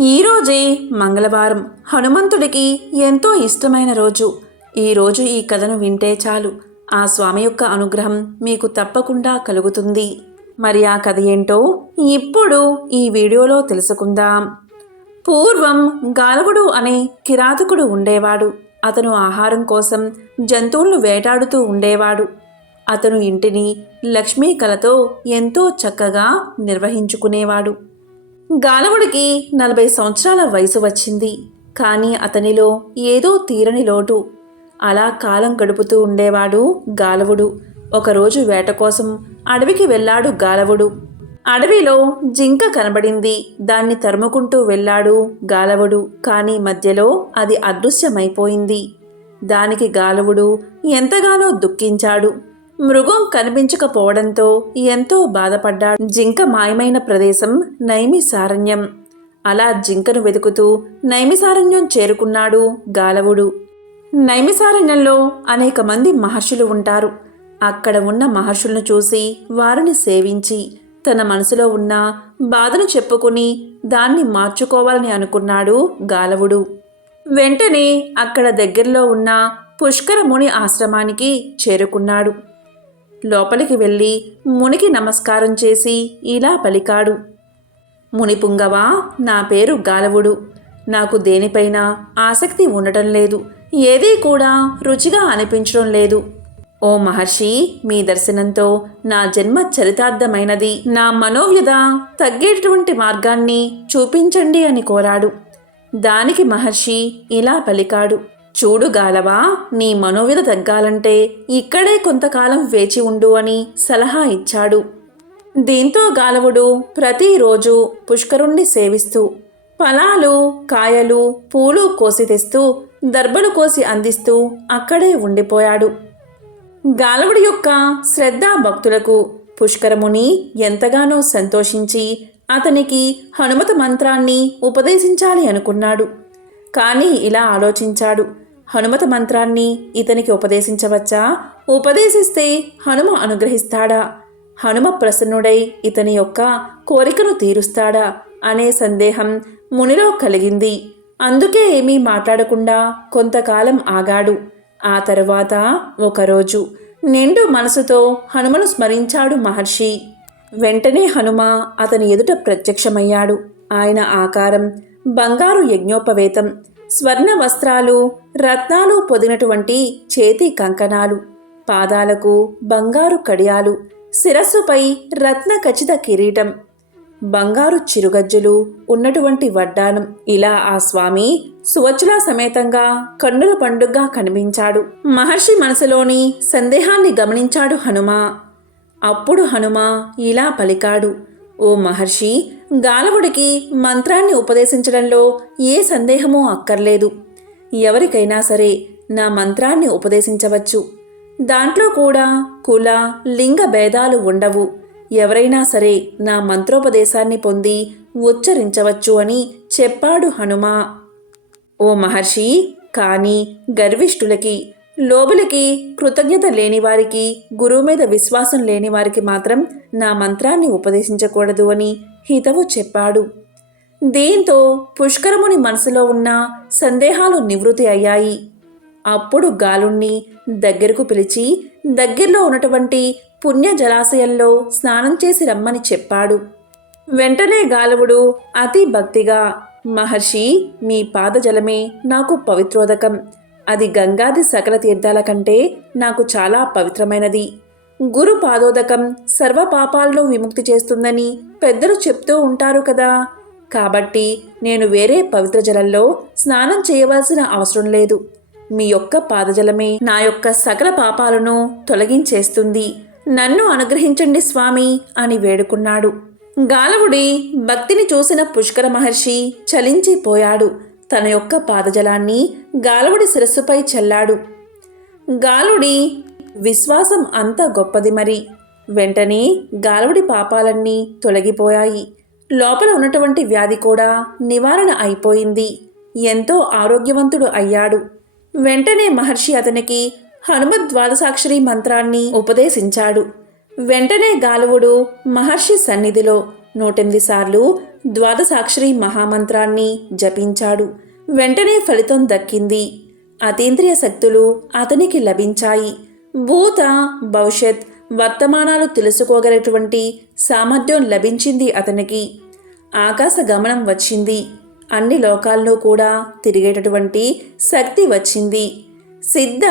ఈరోజే మంగళవారం, హనుమంతుడికి ఎంతో ఇష్టమైన రోజు. ఈరోజు ఈ కథను వింటే చాలు, ఆ స్వామి యొక్క అనుగ్రహం మీకు తప్పకుండా కలుగుతుంది. మరి ఆ కథ ఏంటో ఇప్పుడు ఈ వీడియోలో తెలుసుకుందాం. పూర్వం గాలవుడు అనే కిరాతకుడు ఉండేవాడు. అతను ఆహారం కోసం జంతువులను వేటాడుతూ ఉండేవాడు. అతను ఇంటిని లక్ష్మీ కళతో ఎంతో చక్కగా నిర్వహించుకునేవాడు. గాలవుడికి 40 సంవత్సరాల వయసు వచ్చింది. కానీ అతనిలో ఏదో తీరని లోటు. అలా కాలం గడుపుతూ ఉండేవాడు గాలవుడు. ఒకరోజు వేట కోసం అడవికి వెళ్ళాడు గాలవుడు. అడవిలో జింక కనబడింది. దాన్ని తరుముకుంటూ వెళ్ళాడు గాలవుడు. కానీ మధ్యలో అది అదృశ్యమైపోయింది. దానికి గాలవుడు ఎంతగానో దుఃఖించాడు. మృగం కనిపించకపోవడంతో ఎంతో బాధపడ్డాడు. జింక మాయమైన ప్రదేశం నైమిసారణ్యం. అలా జింకను వెతుకుతూ నైమిసారణ్యం చేరుకున్నాడు గాలవుడు. నైమిసారణ్యంలో అనేక మంది మహర్షులు ఉంటారు. అక్కడ ఉన్న మహర్షులను చూసి వారిని సేవించి తన మనసులో ఉన్న బాధను చెప్పుకుని దాన్ని మార్చుకోవాలని అనుకున్నాడు గాలవుడు. వెంటనే అక్కడ దగ్గరలో ఉన్న పుష్కర ముని ఆశ్రమానికి చేరుకున్నాడు. లోపలికి వెళ్ళి మునికి నమస్కారం చేసి ఇలా పలికాడు. మునిపుంగవా, నా పేరు గాలవుడు. నాకు దేనిపైన ఆసక్తి ఉండటం లేదు. ఏదీ కూడా రుచిగా అనిపించడం లేదు. ఓ మహర్షి, మీ దర్శనంతో నా జన్మ చరితార్థమైనది. నా మనోవ్యధ తగ్గేటువంటి మార్గాన్ని చూపించండి అని కోరాడు. దానికి మహర్షి ఇలా పలికాడు. చూడు గాలవా, నీ మనోవ్యధ తగ్గాలంటే ఇక్కడే కొంతకాలం వేచి ఉండు అని సలహా ఇచ్చాడు. దీంతో గాలవుడు ప్రతిరోజు పుష్కరుణ్ణి సేవిస్తూ ఫలాలు, కాయలు, పూలు కోసి తెస్తూ దర్భలు కోసి అందిస్తూ అక్కడే ఉండిపోయాడు. గాలవుడి యొక్క శ్రద్ధా భక్తులకు పుష్కరముని ఎంతగానో సంతోషించి అతనికి హనుమత మంత్రాన్ని ఉపదేశించాలి అనుకున్నాడు. కానీ ఇలా ఆలోచించాడు. హనుమత మంత్రాన్ని ఇతనికి ఉపదేశించవచ్చా? ఉపదేశిస్తే హనుమ అనుగ్రహిస్తాడా? హనుమ ప్రసన్నుడై ఇతని యొక్క కోరికను తీరుస్తాడా అనే సందేహం మునిలో కలిగింది. అందుకే ఏమీ మాట్లాడకుండా కొంతకాలం ఆగాడు. ఆ తరువాత ఒకరోజు నిండు మనసుతో హనుమను స్మరించాడు మహర్షి. వెంటనే హనుమ అతని ఎదుట ప్రత్యక్షమయ్యాడు. ఆయన ఆకారం బంగారు యజ్ఞోపవేతం, స్వర్ణ వస్త్రాలు, రత్నాలు పొదిగినటువంటి చేతి కంకణాలు, పాదాలకు బంగారు కడియాలు, శిరస్సుపై రత్న ఖచ్చిత కిరీటం, బంగారు చిరుగజ్జులు ఉన్నటువంటి వడ్డానం. ఇలా ఆ స్వామి సువచ్చుల సమేతంగా కన్నుల పండుగగా కనిపించాడు. మహర్షి మనసులోని సందేహాన్ని గమనించాడు హనుమ. అప్పుడు హనుమ ఇలా పలికాడు. ఓ మహర్షి, గాలవుడికి మంత్రాన్ని ఉపదేశించడంలో ఏ సందేహమూ అక్కర్లేదు. ఎవరికైనా సరే నా మంత్రాన్ని ఉపదేశించవచ్చు. దాంట్లో కూడా కుల, లింగ భేదాలు ఉండవు. ఎవరైనా సరే నా మంత్రోపదేశాన్ని పొంది ఉచ్చరించవచ్చు అని చెప్పాడు హనుమ. ఓ మహర్షి, కానీ గర్విష్ఠులకి, లోబులకి, కృతజ్ఞత లేనివారికి, గురువు మీద విశ్వాసం లేనివారికి మాత్రం నా మంత్రాన్ని ఉపదేశించకూడదు అని హితవు చెప్పాడు. దీంతో పుష్కరముని మనసులో ఉన్న సందేహాలు నివృత్తి అయ్యాయి. అప్పుడు గాలుణ్ణి దగ్గరకు పిలిచి దగ్గరలో ఉన్నటువంటి పుణ్య జలాశయంలో స్నానం చేసి రమ్మని చెప్పాడు. వెంటనే గాలవుడు అతి భక్తిగా, మహర్షి, మీ పాదజలమే నాకు పవిత్రోదకం. అది గంగాది సకల తీర్థాల కంటే నాకు చాలా పవిత్రమైనది. గురు పాదోదకం సర్వ పాపాలను విముక్తి చేస్తుందని పెద్దలు చెప్తూ ఉంటారు కదా. కాబట్టి నేను వేరే పవిత్ర జలంలో స్నానం చేయవలసిన అవసరం లేదు. మీ యొక్క పాదజలమే నా యొక్క సకల పాపాలను తొలగించేస్తుంది. నన్ను అనుగ్రహించండి స్వామి అని వేడుకున్నాడు. గాలవుడి భక్తిని చూసిన పుష్కర మహర్షి చలించిపోయాడు. తన యొక్క పాదజలాన్ని గాలవుడి శిరస్సుపై చల్లాడు. గాలుడి విశ్వాసం అంత గొప్పది మరి. వెంటనే గాలవుడి పాపాలన్నీ తొలగిపోయాయి. లోపల ఉన్నటువంటి వ్యాధి కూడా నివారణ అయిపోయింది. ఎంతో ఆరోగ్యవంతుడు అయ్యాడు. వెంటనే మహర్షి అతనికి హనుమద్ ద్వాదశాక్షరి మంత్రాన్ని ఉపదేశించాడు. వెంటనే గాలవుడు మహర్షి సన్నిధిలో 108 సార్లు ద్వాదశాక్షరి మహామంత్రాన్ని జపించాడు. వెంటనే ఫలితం దక్కింది. అతీంద్రియ శక్తులు అతనికి లభించాయి. భూత, భవిష్యత్, వర్తమానాలు తెలుసుకోగలటువంటి సామర్థ్యం లభించింది అతనికి. ఆకాశ గమనం వచ్చింది. అన్ని లోకాల్లో కూడా తిరిగేటటువంటి శక్తి వచ్చింది. సిద్ధ,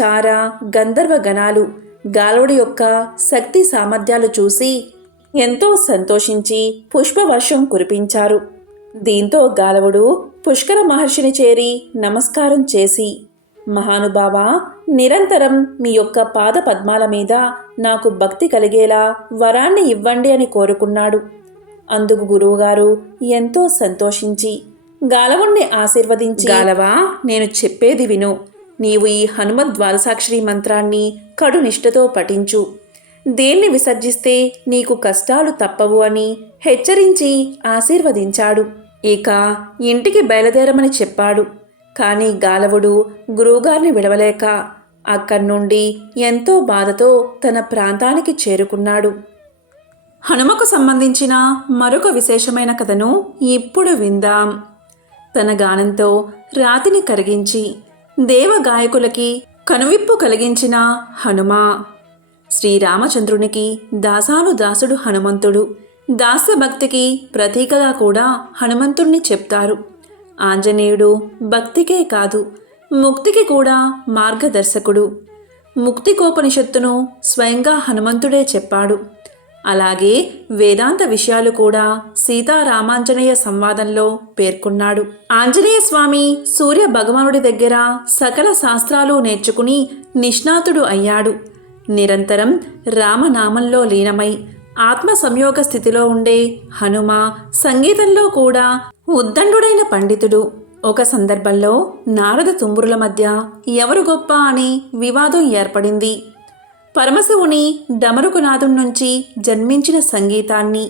చార, గంధర్వ గణాలు గాలుడి యొక్క శక్తి సామర్థ్యాలు చూసి ఎంతో సంతోషించి పుష్పవర్షం కురిపించారు. దీంతో గాలవుడు పుష్కర మహర్షిని చేరి నమస్కారం చేసి, మహానుభావా, నిరంతరం మీ యొక్క పాద పద్మాల మీద నాకు భక్తి కలిగేలా వరాన్ని ఇవ్వండి అని కోరుకున్నాడు. అందుకు గురువుగారు ఎంతో సంతోషించి గాలవుణ్ణి ఆశీర్వదించి, గాలవా, నేను చెప్పేది విను. నీవు ఈ హనుమద్ ద్వాదశాక్షరి మంత్రాన్ని కడు నిష్ఠతో పఠించు. దేన్ని విసర్జిస్తే నీకు కష్టాలు తప్పవు అని హెచ్చరించి ఆశీర్వదించాడు. ఇక ఇంటికి బయలుదేరమని చెప్పాడు. కానీ గాలవుడు గురువుగారిని విడవలేక అక్కడి నుండి ఎంతో బాధతో తన ప్రాంతానికి చేరుకున్నాడు. హనుమకు సంబంధించిన మరొక విశేషమైన కథను ఇప్పుడు విందాం. తన గానంతో రాతిని కరిగించి దేవగాయకులకి కనువిప్పు కలిగించిన హనుమ. శ్రీరామచంద్రునికి దాసాను దాసుడు హనుమంతుడు. దాస్యభక్తికి ప్రతీకగా కూడా హనుమంతుణ్ణి చెప్తారు. ఆంజనేయుడు భక్తికే కాదు, ముక్తికి కూడా మార్గదర్శకుడు. ముక్తికోపనిషత్తును స్వయంగా హనుమంతుడే చెప్పాడు. అలాగే వేదాంత విషయాలు కూడా సీతారామాంజనేయ సంవాదంలో పేర్కొన్నాడు. ఆంజనేయ స్వామి సూర్య భగవానుడి దగ్గర సకల శాస్త్రాలు నేర్చుకుని నిష్ణాతుడు అయ్యాడు. నిరంతరం రామనామంలో లీనమై ఆత్మ సంయోగ స్థితిలో ఉండే హనుమ సంగీతంలో కూడా ఉద్దండుడైన పండితుడు. ఒక సందర్భంలో నారద తుంబురుల మధ్య ఎవరు గొప్ప అని వివాదం ఏర్పడింది. పరమశివుని డమరుకనాదం నుంచి జన్మించిన సంగీతాన్ని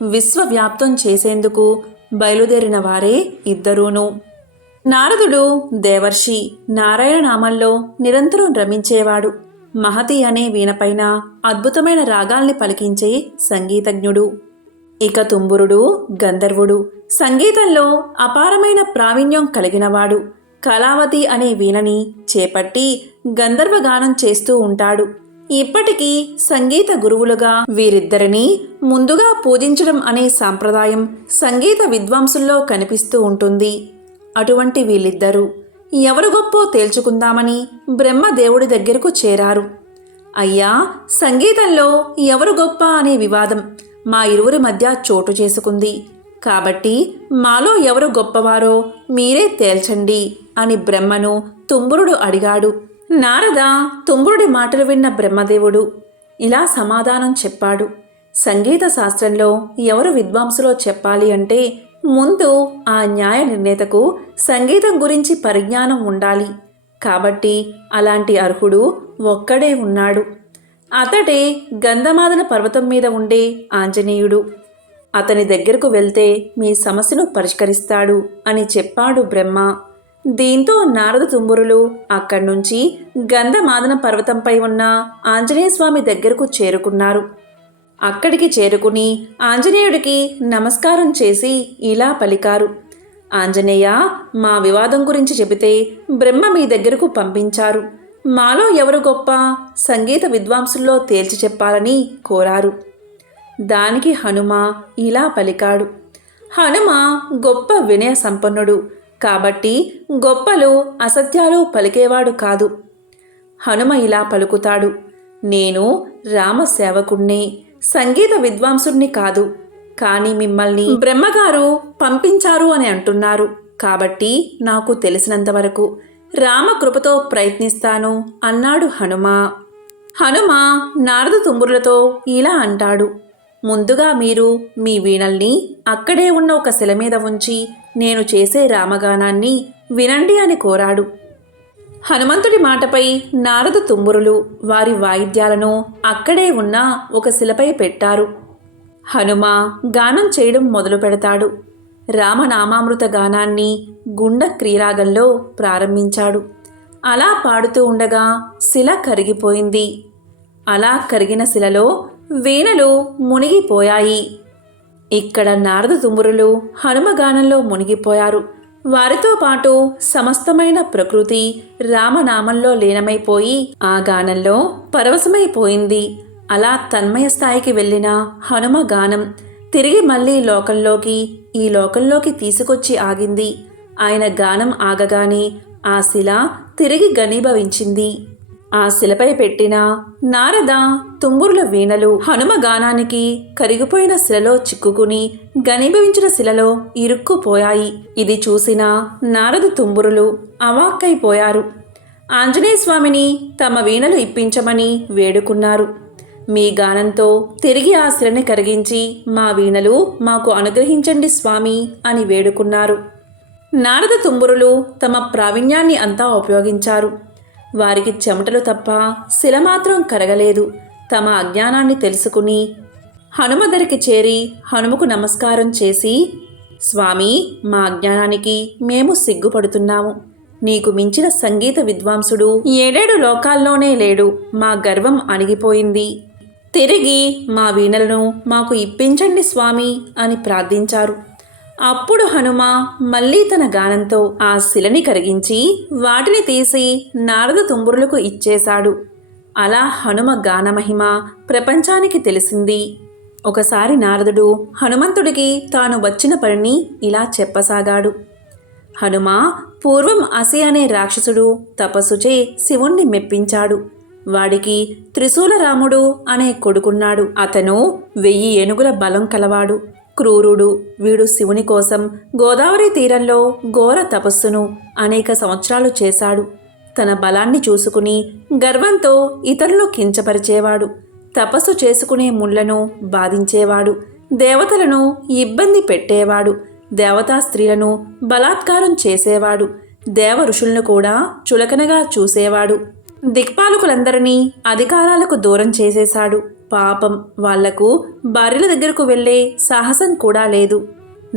విశ్వవ్యాప్తం చేసేందుకు బయలుదేరిన వారే ఇద్దరూను. నారదుడు దేవర్షి, నారాయణ నామంలో నిరంతరం రమించేవాడు. మహతి అనే వీణపైన అద్భుతమైన రాగాల్ని పలికించే సంగీతజ్ఞుడు. ఇక తుంబురుడు గంధర్వుడు, సంగీతంలో అపారమైన ప్రావీణ్యం కలిగినవాడు. కళావతి అనే వీణని చేపట్టి గంధర్వగానం చేస్తూ ఉంటాడు. ఇప్పటికీ సంగీత గురువులుగా వీరిద్దరినీ ముందుగా పూజించడం అనే సాంప్రదాయం సంగీత విద్వాంసుల్లో కనిపిస్తూ ఉంటుంది. అటువంటి వీళ్ళిద్దరూ ఎవరు గొప్పో తేల్చుకుందామని బ్రహ్మదేవుడి దగ్గరకు చేరారు. అయ్యా, సంగీతంలో ఎవరు గొప్ప అనే వివాదం మా ఇరువురి మధ్య చోటు చేసుకుంది. కాబట్టి మాలో ఎవరు గొప్పవారో మీరే తేల్చండి అని బ్రహ్మను తుంబురుడు అడిగాడు. నారద తుంబురుడి మాటలు విన్న బ్రహ్మదేవుడు ఇలా సమాధానం చెప్పాడు. సంగీత శాస్త్రంలో ఎవరు విద్వాంసులో చెప్పాలి అంటే ముందు ఆ న్యాయ నిర్ణేతకు సంగీతం గురించి పరిజ్ఞానం ఉండాలి. కాబట్టి అలాంటి అర్హుడు ఒక్కడే ఉన్నాడు. అతడే గంధమాదన పర్వతం మీద ఉండే ఆంజనేయుడు. అతని దగ్గరకు వెళ్తే మీ సమస్యను పరిష్కరిస్తాడు అని చెప్పాడు బ్రహ్మ. దీంతో నారద తుంబురులు అక్కడి నుంచి గంధమాదన పర్వతంపై ఉన్న ఆంజనేయస్వామి దగ్గరకు చేరుకున్నారు. అక్కడికి చేరుకుని ఆంజనేయుడికి నమస్కారం చేసి ఇలా పలికారు. ఆంజనేయ, మా వివాదం గురించి చెబితే బ్రహ్మ మీ దగ్గరకు పంపించారు. మాలో ఎవరు గొప్ప సంగీత విద్వాంసుల్లో తేల్చి చెప్పాలని కోరారు. దానికి హనుమ ఇలా పలికాడు. హనుమ గొప్ప వినయ సంపన్నుడు కాబట్టి గొప్పలు అసత్యాలు పలికేవాడు కాదు. హనుమ ఇలా పలుకుతాడు. నేను రామ సేవకుణ్ణి, సంగీత విద్వాంసుణ్ణి కాదు. కానీ మిమ్మల్ని బ్రహ్మగారు పంపించారు అని అంటున్నారు. కాబట్టి నాకు తెలిసినంతవరకు రామకృపతో ప్రయత్నిస్తాను అన్నాడు హనుమ. హనుమ నారద తుంబురులతో ఇలా అంటాడు. ముందుగా మీరు మీ వీణల్ని అక్కడే ఉన్న ఒక శిల మీద ఉంచి నేను చేసే రామగానాన్ని వినండి అని కోరాడు. హనుమంతుడి మాటపై నారద తుంబురులు వారి వాయిద్యాలను అక్కడే ఉన్న ఒక శిలపై పెట్టారు. హనుమ గానం చేయడం మొదలు పెడతాడు. రామనామామృత గానాన్ని గుండ క్రీరాగంలో ప్రారంభించాడు. అలా పాడుతూ ఉండగా శిల కరిగిపోయింది. అలా కరిగిన శిలలో వీణలు మునిగిపోయాయి. ఇక్కడ నారద తుమ్మురులు హనుమగానంలో మునిగిపోయారు. వారితో పాటు సమస్తమైన ప్రకృతి రామనామంలో లీనమైపోయి ఆ గానంలో పరవశమైపోయింది. అలా తన్మయ స్థాయికి వెళ్ళిన హనుమగానం తిరిగి మళ్ళీ ఈ లోకంలోకి తీసుకొచ్చి ఆగింది. ఆయన గానం ఆగగానే ఆ శిల తిరిగి ఘనీభవించింది. ఆ శిలపై పెట్టిన నారద తుంబురుల వీణలు హనుమగానానికి కరిగిపోయిన శిలలో చిక్కుకుని ఘనీభవించిన శిలలో ఇరుక్కుపోయాయి. ఇది చూసిన నారద తుంబురులు అవాక్కైపోయారు. ఆంజనేయ స్వామిని తమ వీణలు ఇప్పించమని వేడుకున్నారు. మీ గానంతో తిరిగి ఆ శిలని కరిగించి మా వీణలు మాకు అనుగ్రహించండి స్వామి అని వేడుకున్నారు. నారద తుంబురులు తమ ప్రావీణ్యాన్ని అంతా ఉపయోగించారు. వారికి చెమటలు తప్ప శిల మాత్రం కరగలేదు. తమ అజ్ఞానాన్ని తెలుసుకుని హనుమ దగ్గరికి చేరి హనుమకు నమస్కారం చేసి, స్వామి, మా అజ్ఞానానికి మేము సిగ్గుపడుతున్నాము. నీకు మించిన సంగీత విద్వాంసుడు 7 లోకాల్లోనే లేడు. మా గర్వం అణిగిపోయింది. తిరిగి మా వీణలను మాకు ఇప్పించండి స్వామి అని ప్రార్థించారు. అప్పుడు హనుమ మళ్ళీ తన గానంతో ఆ శిలని కరిగించి వాటిని తీసి నారద తుంబురులకు ఇచ్చేశాడు. అలా హనుమ గానమహిమ ప్రపంచానికి తెలిసింది. ఒకసారి నారదుడు హనుమంతుడికి తాను వచ్చిన పనిని ఇలా చెప్పసాగాడు. హనుమ, పూర్వం అసి అనే రాక్షసుడు తపస్సుచే శివుణ్ణి మెప్పించాడు. వాడికి త్రిశూలరాముడు అనే కొడుకున్నాడు. అతను 1000 ఏనుగుల బలం కలవాడు. క్రూరుడు. వీడు శివుని కోసం గోదావరి తీరంలో ఘోర తపస్సును అనేక సంవత్సరాలు చేశాడు. తన బలాన్ని చూసుకుని గర్వంతో ఇతరులు కించపరిచేవాడు. తపస్సు చేసుకునే ముళ్లను బాధించేవాడు. దేవతలను ఇబ్బంది పెట్టేవాడు. దేవతా స్త్రీలను బలాత్కారం చేసేవాడు. దేవ ఋషులను కూడా చులకనగా చూసేవాడు. దిక్పాలకులందరినీ అధికారాలకు దూరం చేసేశాడు. పాపం, వాళ్లకు భార్యల దగ్గరకు వెళ్ళే సాహసం కూడా లేదు.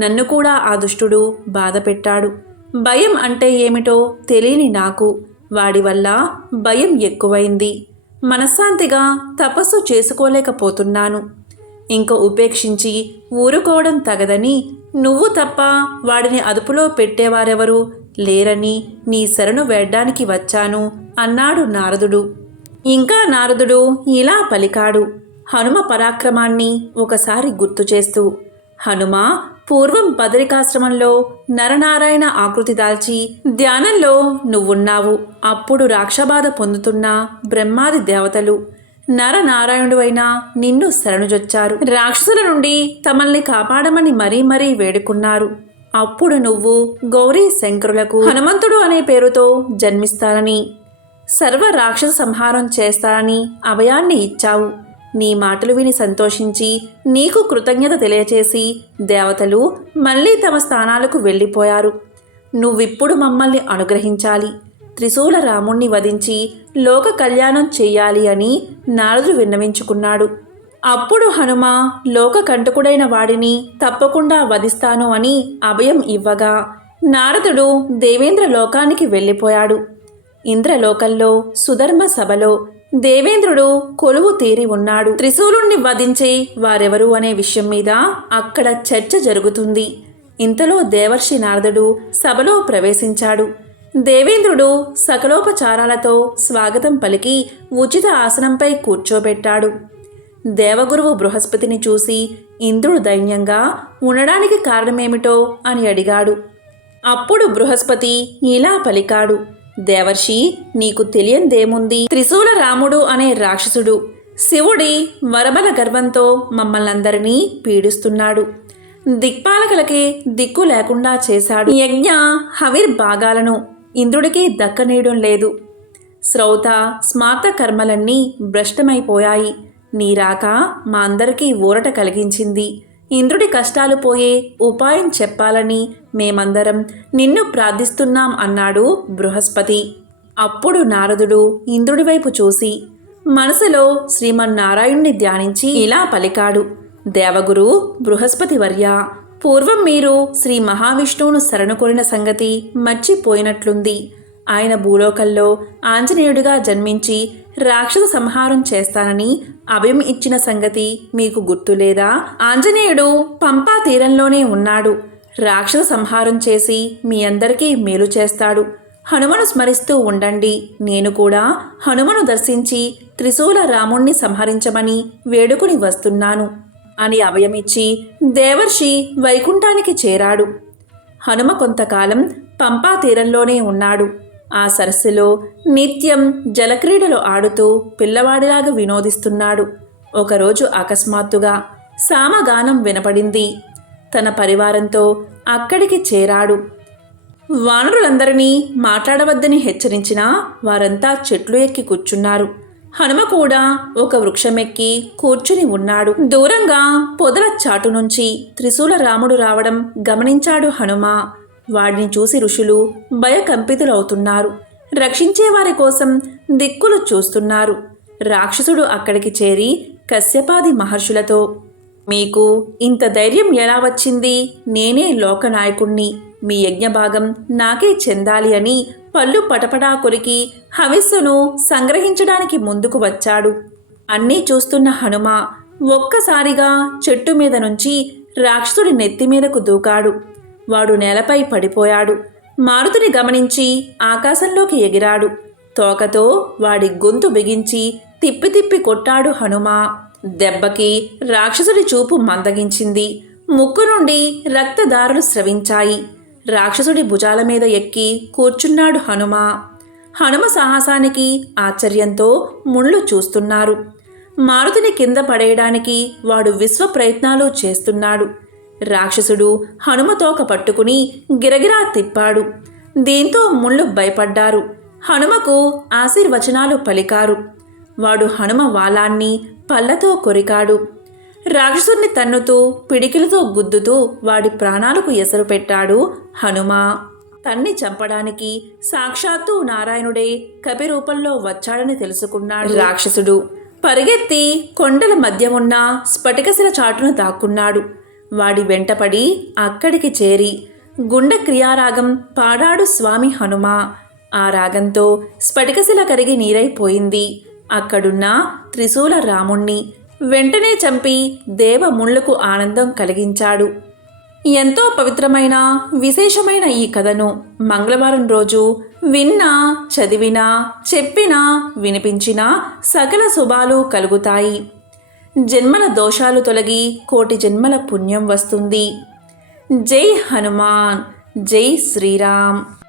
నన్ను కూడా ఆ దుష్టుడు బాధ పెట్టాడు. భయం అంటే ఏమిటో తెలియని నాకు వాడి వల్ల భయం ఎక్కువైంది. మనశ్శాంతిగా తపస్సు చేసుకోలేకపోతున్నాను. ఇంక ఉపేక్షించి ఊరుకోవడం తగదని నువ్వు తప్ప వాడిని అదుపులో పెట్టేవారెవరూ లేరని నీ శరణు వేడ్డానికి వచ్చాను అన్నాడు నారదుడు. ఇంకా నారదుడు ఇలా పలికాడు, హనుమ పరాక్రమాన్ని ఒకసారి గుర్తు చేస్తూ. హనుమ, పూర్వం బదరికాశ్రమంలో నరనారాయణ ఆకృతి దాల్చి ధ్యానంలో నువ్వున్నావు. అప్పుడు రాక్షబాధ పొందుతున్న బ్రహ్మాది దేవతలు నరనారాయణుడైన నిన్ను శరణుజొచ్చారు. రాక్షసుల నుండి తమల్ని కాపాడమని మరీ వేడుకున్నారు. అప్పుడు నువ్వు గౌరీ శంకరులకు హనుమంతుడు అనే పేరుతో జన్మిస్తానని, సర్వ రాక్షస సంహారం చేస్తానని అభయాన్ని ఇచ్చావు. నీ మాటలు విని సంతోషించి నీకు కృతజ్ఞత తెలియచేసి దేవతలు మళ్ళీ తమ స్థానాలకు వెళ్ళిపోయారు. నువ్విప్పుడు మమ్మల్ని అనుగ్రహించాలి. త్రిశూల రాముణ్ణి వధించి లోక కళ్యాణం చెయ్యాలి అని నారదుడు విన్నవించుకున్నాడు. అప్పుడు హనుమ లోక కంటకుడైన వాడిని తప్పకుండా వధిస్తాను అని అభయం ఇవ్వగా నారదుడు దేవేంద్ర లోకానికి వెళ్ళిపోయాడు. ఇంద్రలోకంలో సుధర్మ సభలో దేవేంద్రుడు కొలువు తీరి ఉన్నాడు. త్రిశూలుణ్ణి వధించే వారెవరు అనే విషయం మీద అక్కడ చర్చ జరుగుతుంది. ఇంతలో దేవర్షి నారదుడు సభలో ప్రవేశించాడు. దేవేంద్రుడు సకలోపచారాలతో స్వాగతం పలికి ఉచిత ఆసనంపై కూర్చోబెట్టాడు. దేవగురువు బృహస్పతిని చూసి ఇంద్రుడు దైన్యంగా ఉండడానికి కారణమేమిటో అని అడిగాడు. అప్పుడు బృహస్పతి ఇలా పలికాడు, దేవర్షి, నీకు తెలియందేముంది? త్రిశూల రాముడు అనే రాక్షసుడు శివుడి వరబల గర్వంతో మమ్మల్నందరినీ పీడిస్తున్నాడు. దిక్పాలకులకి దిక్కు లేకుండా చేశాడు. యజ్ఞ హవిర్ భాగాలను ఇంద్రుడికి దక్కనీయడం లేదు. శ్రౌత స్మార్త కర్మలన్నీ భ్రష్టమైపోయాయి. నీ రాక మా అందరికీ ఊరట కలిగించింది. ఇంద్రుడి కష్టాలు పోయే ఉపాయం చెప్పాలని మేమందరం నిన్ను ప్రార్థిస్తున్నాం అన్నాడు బృహస్పతి. అప్పుడు నారదుడు ఇంద్రుడి వైపు చూసి మనసులో శ్రీమన్నారాయణ్ణి ధ్యానించి ఇలా పలికాడు, దేవగురు బృహస్పతి వర్య, పూర్వం మీరు శ్రీ మహావిష్ణువును శరణు కోరిన సంగతి మర్చిపోయినట్లుంది. ఆయన భూలోకంలో ఆంజనేయుడిగా జన్మించి రాక్షస సంహారం చేస్తానని అభయం ఇచ్చిన సంగతి మీకు గుర్తులేదా? ఆంజనేయుడు పంపా తీరంలోనే ఉన్నాడు. రాక్షస సంహారం చేసి మీ అందరికీ మేలు చేస్తాడు. హనుమను స్మరిస్తూ ఉండండి. నేను కూడా హనుమను దర్శించి త్రిశూల రాముణ్ణి సంహరించమని వేడుకుని వస్తున్నాను అని అభయమిచ్చి దేవర్షి వైకుంఠానికి చేరాడు. హనుమ కొంతకాలం పంపా తీరంలోనే ఉన్నాడు. ఆ సరస్సులో నిత్యం జలక్రీడలు ఆడుతూ పిల్లవాడిలాగా వినోదిస్తున్నాడు. ఒకరోజు అకస్మాత్తుగా సామగానం వినపడింది. తన పరివారంతో అక్కడికి చేరాడు. వానరులందరినీ మాట్లాడవద్దని హెచ్చరించినా వారంతా చెట్లు ఎక్కి కూర్చున్నారు. హనుమ కూడా ఒక వృక్షమెక్కి కూర్చుని ఉన్నాడు. దూరంగా పొదల చాటు నుంచి త్రిశూల రాముడు రావడం గమనించాడు హనుమ. వాడిని చూసి ఋషులు భయకంపితులవుతున్నారు. రక్షించేవారి కోసం దిక్కులు చూస్తున్నారు. రాక్షసుడు అక్కడికి చేరి కశ్యపాది మహర్షులతో, మీకు ఇంత ధైర్యం ఎలా వచ్చింది? నేనే లోకనాయకుణ్ణి. మీ యజ్ఞభాగం నాకే చెందాలి అని పళ్ళు పటపటా కొరికి హవిస్సును సంగ్రహించడానికి ముందుకు వచ్చాడు. అన్నీ చూస్తున్న హనుమ ఒక్కసారిగా చెట్టు మీద నుంచి రాక్షసుడి నెత్తిమీదకు దూకాడు. వాడు నేలపై పడిపోయాడు. మారుతిని గమనించి ఆకాశంలోకి ఎగిరాడు. తోకతో వాడి గొంతు బిగించి తిప్పి తిప్పి కొట్టాడు హనుమ. దెబ్బకి రాక్షసుడి చూపు మందగించింది. ముక్కు నుండి రక్తధారలు స్రవించాయి. రాక్షసుడి భుజాల మీద ఎక్కి కూర్చున్నాడు హనుమ. హనుమ సాహసానికి ఆశ్చర్యంతో ముళ్ళు చూస్తున్నారు. మారుతిని కింద పడేయడానికి వాడు విశ్వ ప్రయత్నాలు చేస్తున్నాడు. రాక్షసుడు హనుమ తోక పట్టుకుని గిరగిరా తిప్పాడు. దీంతో ముళ్ళు భయపడ్డారు. హనుమకు ఆశీర్వచనాలు పలికారు. వాడు హనుమ వాలాన్ని పళ్ళతో కొరికాడు. రాక్షసుడిని తన్నుతూ పిడికిలతో గుద్దుతూ వాడి ప్రాణాలకు ఎసరు పెట్టాడు హనుమ. తన్ని చంపడానికి సాక్షాత్తు నారాయణుడే కపి రూపంలో వచ్చాడని తెలుసుకున్నాడు రాక్షసుడు. పరిగెత్తి కొండల మధ్య ఉన్న స్ఫటికశిల చాటును దాక్కున్నాడు. వాడి వెంటపడి అక్కడికి చేరి గుండె క్రియారాగం పాడాడు స్వామి హనుమ. ఆ రాగంతో స్ఫటికశిల కరిగి నీరైపోయింది. అక్కడున్న త్రిశూల రాముణ్ణి వెంటనే చంపి దేవముళ్లకు ఆనందం కలిగించాడు. ఎంతో పవిత్రమైన విశేషమైన ఈ కథను మంగళవారం రోజు విన్నా, చదివినా, చెప్పినా, వినిపించినా సకల శుభాలు కలుగుతాయి. జన్మల దోషాలు తొలగి కోటి జన్మల పుణ్యం వస్తుంది. జై హనుమాన్, జై శ్రీరామ్.